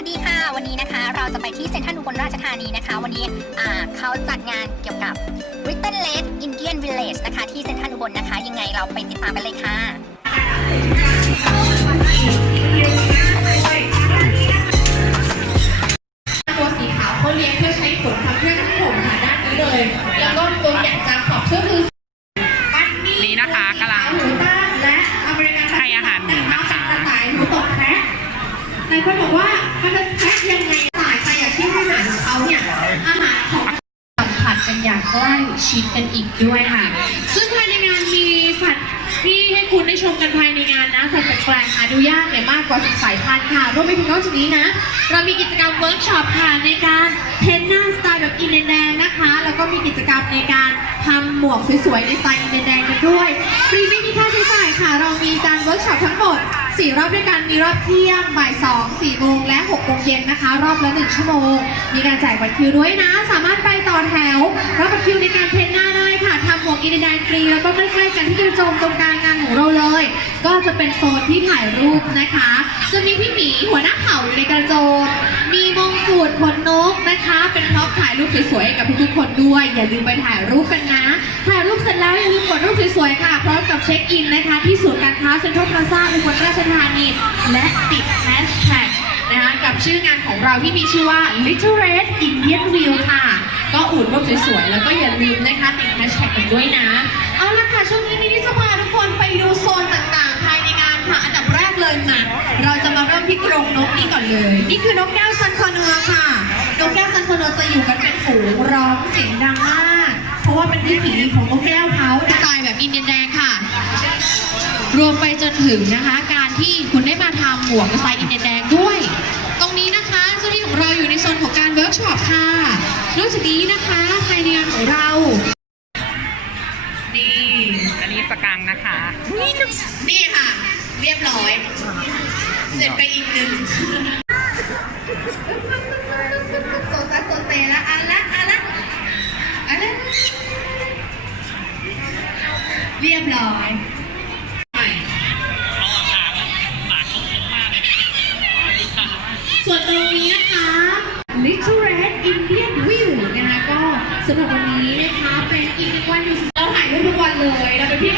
สดีค่ะ วันนี้นะคะ เราจะไปที่เซ็นทรัลอุบลราชธานีนะคะ วันนี้อ่าเขาจัดงานเกี่ยวกับ Little Lake Indian Village นะคะ ที่เซ็นทรัลอุบลนะคะ ยังไงเราไปติดตามกันเลยค่ะตัวสีขาวเขาเลี้ยงเพื่อใช้ขนทำเครื่องนุ่งห่มค่ะด้านนี้เลย แล้วก็ตัวอย่างจาขอบก็คือบันนี่นี่นะคะกำลังหมูต้านและอเมริกันให้อาหารหมูนะคะกระต่าย หลายคนบอกว่ามันจะแพะยังไงกระต่ายใครอยากที่อาหารของเขาเนี่ยอาหารของสัมผัสกันอย่างใกล้ชิดกันอีกด้วยค่ะ ซึ่งภายในงานมีสัตว์ที่ให้คุณได้ชมกันภายในงานนะสัตว์แปลกๆหาดูยากเนี่ยมากกว่าสิบสายพันธุ์ค่ะรวมไปถึงนอกจากนี้นะ เรามีกิจกรรมเวิร์กช็อปค่ะในการเพ้นหน้าสไตล์แบบอินเดียแดงนะคะ แล้วก็มีกิจกรรมในการทำหมวกสวยๆในสไตล์อินเดียแดงกันด้วยฟรีไม่มีค่าใช้จ่ายค่ะ เรามีการเวิร์กช็อปทั้งหมด 4รอบด้วยกันมีรอบเที่ยงบ่าย2 4โมงและ6โมงเย็นนะคะ รอบละ1ชั่วโมง มีการแจกบัตรคิวด้วยนะ สามารถไปต่อแถวรับบัตรคิวในการเทรนหน้าได้ค่ะทำหมวกอินเดียนแดงฟรีแล้วก็ใกล้ๆกันที่กระโจมตรงกลางงานของเราเลย ก็จะเป็นโซนที่ถ่ายรูปนะคะ จะมีพี่หมีหัวหน้าเผ่าอยู่ในกระโจมมีมง กุฎขนนกนะคะ เป็นพร็อพถ่ายรูปสวยๆให้กับทุกๆคนด้วย อย่าลืมไปถ่ายรูปกันนะ ถ่ายรูปเสร็จแล้วอย่าลืมกดรูปสวยๆค่ะ พร้อมกับเช็คอินนะคะ ที่ศูนย์การค้าเซ็นทรัลพลาซ่าอุบลราชธานี และติดแฮชแท็กนะคะกับชื่องานของเราที่มีชื่อว่า Little Red Indian View ค่ะ ก็อุดรูปสวยๆ แล้วก็อย่าลืมนะคะติดแฮชแท็กกันด้วยนะ เอาละค่ะ ช่วงนี้มินิจะพาทุกคนไปดูโซน กรงนกนี้ก่อนเลย นี่คือนกแก้วซันคอเนือค่ะ นกแก้วซันคอเนือจะอยู่กันเป็นฝูงร้องเสียงดังมาก เพราะว่าเป็นวิถีของนกแก้วเขาสไตล์แบบอินเดียนแดงค่ะ รวมไปจนถึงนะคะ การที่คุณได้มาทำหมวกสไตล์อินเดียนแดงด้วย ตรงนี้นะคะเจ้าหน้าที่ของเราอยู่ในโซนของการเวิร์กช็อปค่ะนอกจากนี้นะคะภายในงานของเรานี่อันนี้สกังนะคะนี่ค่ะ เรียบร้อย เสร็จไปอีกหนึ่งโซซัสโซเซละอันละอันละอันละเรียบร้อยส่วนตรงนี้นะคะ Little Red Indian View นะคะก็สำหรับวันนี้นะคะ เป็นอีกหนึ่งวันอยู่เราถ่ายรูปทุกวันเลยเราเป็นพี่